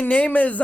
My name is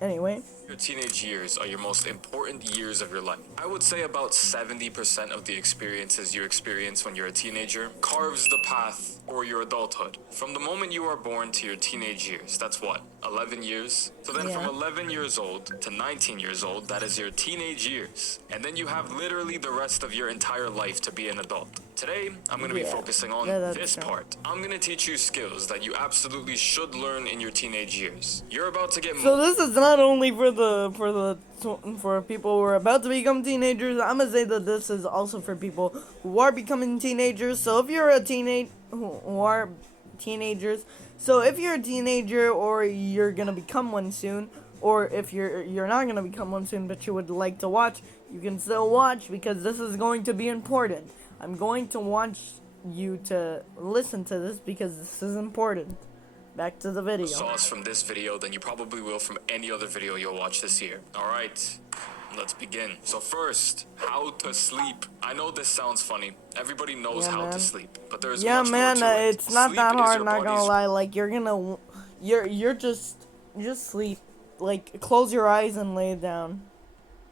Anyway. Your teenage years are your most important years of your life. I would say about 70% of the experiences you experience when you're a teenager carves the path for your adulthood. From the moment you are born to your teenage years, that's what, 11 years? So then from 11 years old to 19 years old, that is your teenage years. And then you have literally the rest of your entire life to be an adult. Today, I'm going to be focusing on this part. I'm going to teach you skills that you absolutely should learn in your teenage years. You're about to get So this is not only for people who are about to become teenagers. I'm gonna say that this is also for people who are becoming teenagers. So if you're a who are teenagers, so if you're a teenager or you're gonna become one soon, or if you're not gonna become one soon but you would like to watch, you can still watch because this is going to be important. I'm going to want you to listen to this because this is important. Back to the video. Sauce from this video than you probably will from any other video you'll watch this year. Alright, let's begin. So first, how to sleep. I know this sounds funny. Everybody knows how to sleep, but there's much more to it. It's not that hard, not gonna lie. Like you're just sleep. Like close your eyes and lay down.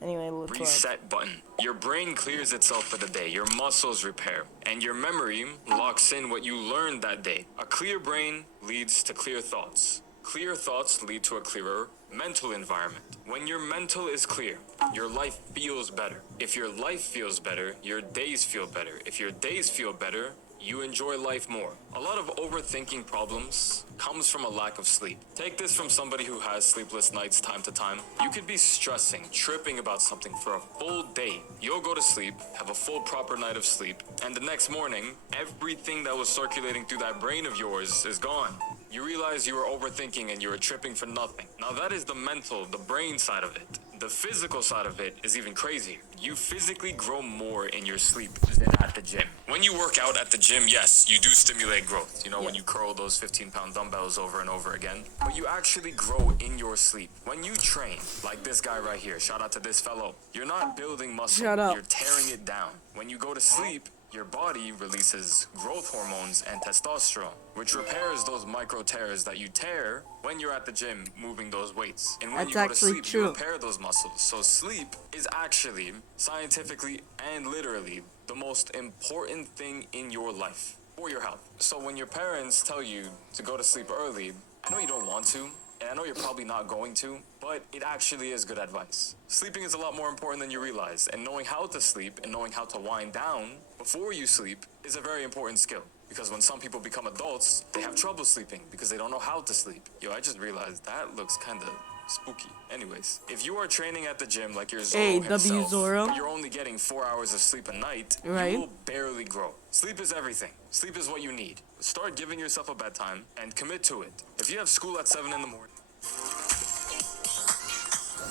Anyway, let's reset button. Your brain clears itself for the day, your muscles repair, and your memory locks in what you learned that day. A clear brain leads to clear thoughts. Clear thoughts lead to a clearer mental environment. When your mental is clear, your life feels better. If your life feels better, your days feel better. If your days feel better, you enjoy life more. A lot of overthinking problems comes from a lack of sleep. Take this from somebody who has sleepless nights time to time. You could be stressing, tripping about something for a full day. You'll go to sleep, have a full proper night of sleep, and the next morning, everything that was circulating through that brain of yours is gone. You realize you were overthinking and you were tripping for nothing. Now that is the mental, the brain side of it. The physical side of it is even crazier. You physically grow more in your sleep than at the gym. When you work out at the gym, yes, you do stimulate growth. You know, when you curl those 15-pound dumbbells over and over again. But you actually grow in your sleep. When you train, like this guy right here, shout out to this fellow, you're not building muscle, you're tearing it down. When you go to sleep, your body releases growth hormones and testosterone, which repairs those micro tears that you tear when you're at the gym moving those weights. And when you go to sleep, you repair those muscles. So sleep is actually, scientifically and literally, the most important thing in your life for your health. So when your parents tell you to go to sleep early, I know you don't want to, and I know you're probably not going to, but it actually is good advice. Sleeping is a lot more important than you realize, and knowing how to sleep and knowing how to wind down before you sleep is a very important skill. Because when some people become adults, they have trouble sleeping because they don't know how to sleep. Yo, I just realized that looks kind of spooky. Anyways, if you are training at the gym like you're Zorro himself, but you're only getting 4 hours of sleep a night, you will barely grow. Sleep is everything. Sleep is what you need. Start giving yourself a bedtime and commit to it. If you have school at 7 in the morning...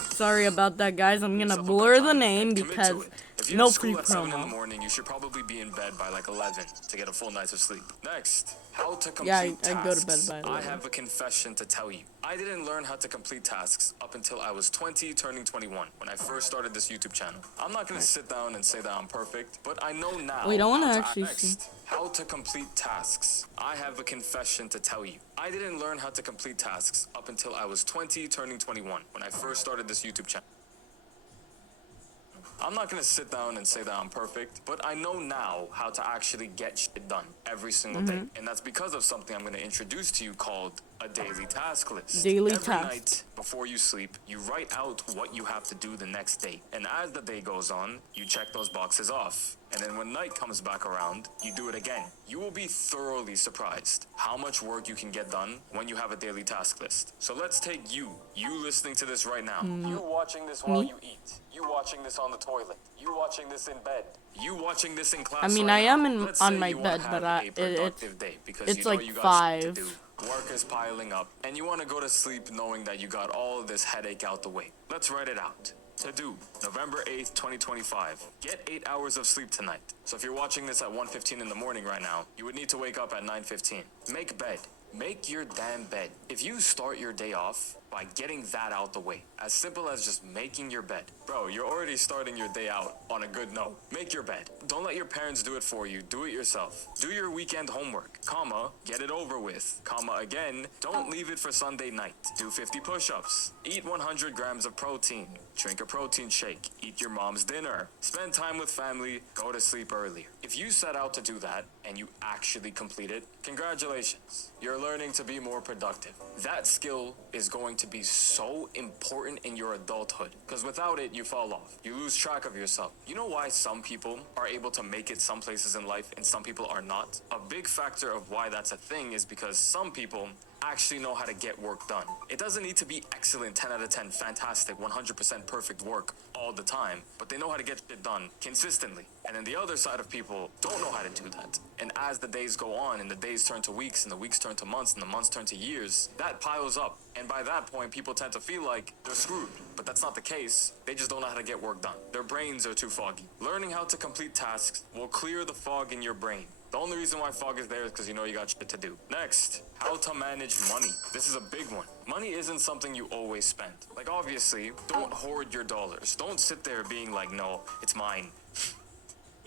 Sorry about that, guys. I'm gonna blur the name because no free promo. At 7 in the morning, you should probably be in bed by like 11 to get a full night of sleep. Next, how to complete tasks. I go to bed by 11. I have a confession to tell you. I didn't learn how to complete tasks up until I was 20, turning 21, when I first started this YouTube channel. I'm not gonna sit down and say that I'm perfect, but I know now. Wait, I wanna actually see. How to complete tasks. I have a confession to tell you. I didn't learn how to complete tasks up until I was 20, turning 21, when I first started this YouTube channel. I'm not gonna sit down and say that I'm perfect, but I know now how to actually get shit done every single day. And that's because of something I'm gonna introduce to you called a daily task list. Every night before you sleep, you write out what you have to do the next day. And as the day goes on, you check those boxes off. And then when night comes back around, you do it again. You will be thoroughly surprised how much work you can get done when you have a daily task list. So let's take you listening to this right now. You watching this while you eat. You watching this on the toilet. You watching this in bed. You watching this in class. I mean, I am on my bed, but it's like 5. Work is piling up, and you want to go to sleep knowing that you got all of this headache out the way. Let's write it out. To do, November 8th, 2025. Get 8 hours of sleep tonight. So if you're watching this at 1:15 in the morning right now, you would need to wake up at 9:15. Make bed. Make your damn bed. If you start your day off by getting that out the way, as simple as just making your bed, bro, you're already starting your day out on a good note. Make your bed. Don't let your parents do it for you. Do it yourself. Do your weekend homework, comma, get it over with, comma, again, don't leave it for Sunday night. Do 50 push-ups. Eat 100 grams of protein. Drink a protein shake. Eat your mom's dinner. Spend time with family. Go to sleep earlier. If you set out to do that and you actually complete it, congratulations. You're learning to be more productive. That skill is going to be so important in your adulthood, because without it, you fall off. You lose track of yourself. You know why some people are able to make it some places in life and some people are not? A big factor of why that's a thing is because some people actually know how to get work done. It doesn't need to be excellent, 10 out of 10, fantastic, 100% perfect work all the time, but they know how to get it done consistently. And then the other side of people don't know how to do that. And as the days go on and the days turn to weeks and the weeks turn to months and the months turn to years, that piles up. And by that point, people tend to feel like they're screwed. But that's not the case. They just don't know how to get work done. Their brains are too foggy. Learning how to complete tasks will clear the fog in your brain. The only reason why fog is there is because you know you got shit to do. Next, how to manage money. This is a big one. Money isn't something you always spend. Like, obviously, don't hoard your dollars. Don't sit there being like, no, it's mine.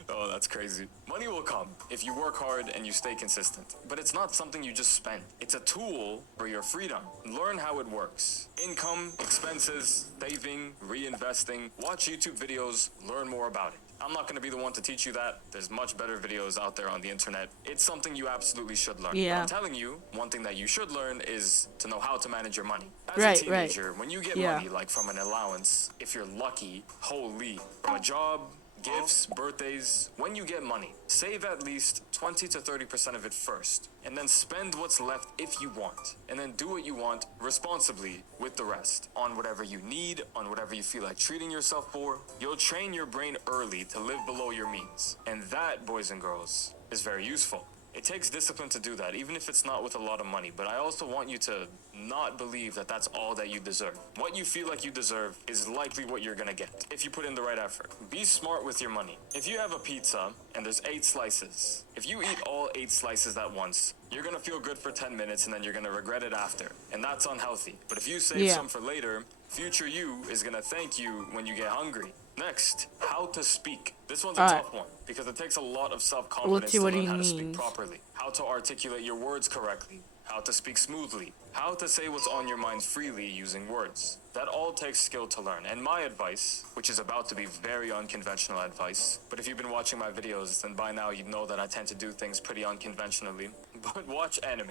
Oh, that's crazy. Money will come if you work hard and you stay consistent. But it's not something you just spend. It's a tool for your freedom. Learn how it works. Income, expenses, saving, reinvesting. Watch YouTube videos, learn more about it. I'm not going to be the one to teach you that. There's much better videos out there on the internet. It's something you absolutely should learn. Yeah. But I'm telling you, one thing that you should learn is to know how to manage your money. As Right, a teenager, when you get Yeah. money, like from an allowance, if you're lucky, holy, from a job, gifts, birthdays, when you get money, save at least 20 to 30% of it first, and then spend what's left if you want, and then do what you want responsibly with the rest, on whatever you need, on whatever you feel like treating yourself for. You'll train your brain early to live below your means, and that, boys and girls, is very useful. It takes discipline to do that, even if it's not with a lot of money, but I also want you to not believe that that's all that you deserve. What you feel like you deserve is likely what you're gonna get, if you put in the right effort. Be smart with your money. If you have a pizza, and there's 8 slices, if you eat all 8 slices at once, you're gonna feel good for 10 minutes and then you're gonna regret it after, and that's unhealthy. But if you save Yeah. some for later, future you is gonna thank you when you get hungry. Next, how to speak. This one's a Alright. tough one, because it takes a lot of self-confidence Let's see to what learn he how to speak means. properly, how to articulate your words correctly, how to speak smoothly, how to say what's on your mind freely using words. That all takes skill to learn. And my advice, which is about to be very unconventional advice, but if you've been watching my videos, then by now you'd know that I tend to do things pretty unconventionally. But watch anime.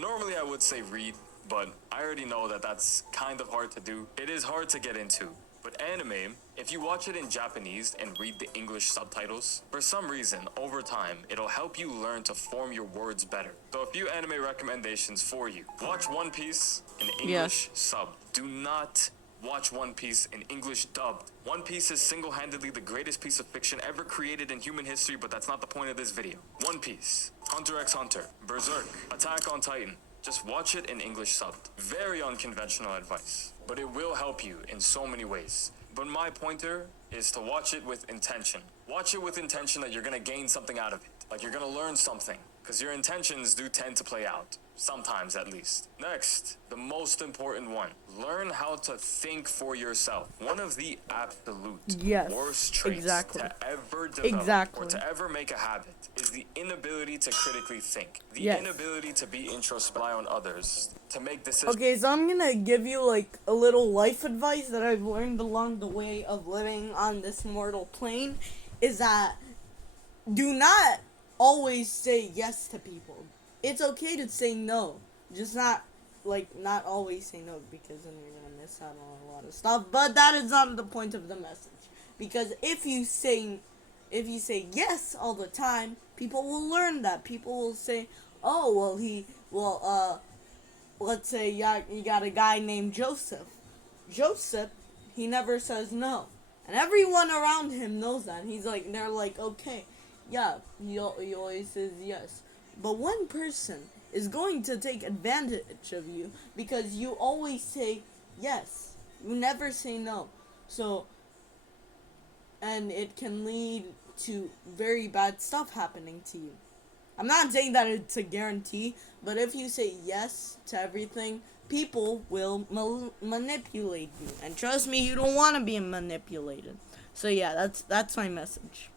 Normally I would say read, but I already know that that's kind of hard to do. It is hard to get into. But anime, if you watch it in Japanese and read the English subtitles, for some reason, over time, it'll help you learn to form your words better. So a few anime recommendations for you. Watch One Piece in English sub. Do not watch One Piece in English dubbed. One Piece is single-handedly the greatest piece of fiction ever created in human history, but that's not the point of this video. One Piece, Hunter x Hunter, Berserk, Attack on Titan. Just watch it in English subbed. Very unconventional advice, but it will help you in so many ways. But my pointer is to watch it with intention. Watch it with intention that you're gonna gain something out of it. Like you're gonna learn something, because your intentions do tend to play out. Sometimes, at least. Next, the most important one. Learn how to think for yourself. One of the absolute Yes, worst traits exactly. to ever develop Exactly. or to ever make a habit is the inability to critically think. The Yes. inability to be introspect on others, to make decisions. Okay, so I'm gonna give you like a little life advice that I've learned along the way of living on this mortal plane, is that do not always say yes to people. It's okay to say no, just not always say no, because then you're gonna miss out on a lot of stuff. But that is not the point of the message, because if you say yes all the time, people will learn that. People will say, oh well, let's say you got a guy named Joseph. Joseph, he never says no, and everyone around him knows that. And they're like, okay, yeah, he always says yes. But one person is going to take advantage of you because you always say yes. You never say no. So, and it can lead to very bad stuff happening to you. I'm not saying that it's a guarantee, but if you say yes to everything, people will manipulate you. And trust me, you don't want to be manipulated. So yeah, that's my message.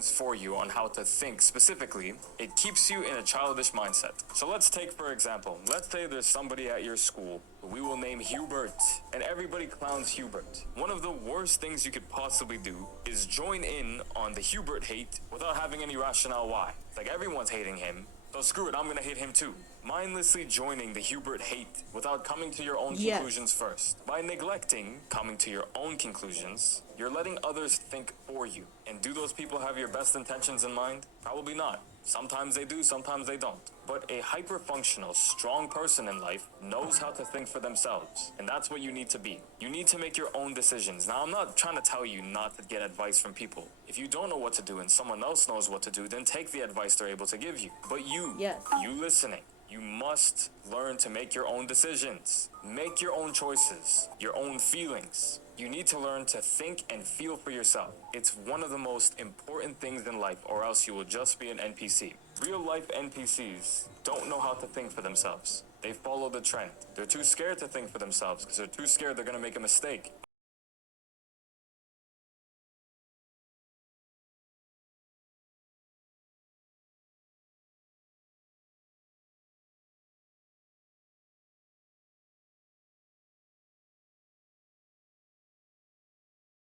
For you on how to think specifically, it keeps you in a childish mindset. So let's take, for example, let's say there's somebody at your school who we will name Hubert, and everybody clowns Hubert. One of the worst things you could possibly do is join in on the Hubert hate without having any rationale why. Like, everyone's hating him, so screw it, I'm gonna hate him too. Mindlessly joining the Hubert hate without coming to your own conclusions first. By neglecting coming to your own conclusions, you're letting others think for you. And do those people have your best intentions in mind? Probably not. Sometimes they do, sometimes they don't. But a hyper-functional, strong person in life knows how to think for themselves. And that's what you need to be. You need to make your own decisions. Now, I'm not trying to tell you not to get advice from people. If you don't know what to do and someone else knows what to do, then take the advice they're able to give you. But you listening, you must learn to make your own decisions. Make your own choices, your own feelings. You need to learn to think and feel for yourself. It's one of the most important things in life, or else you will just be an NPC. Real life NPCs don't know how to think for themselves. They follow the trend. They're too scared to think for themselves because they're too scared they're gonna make a mistake.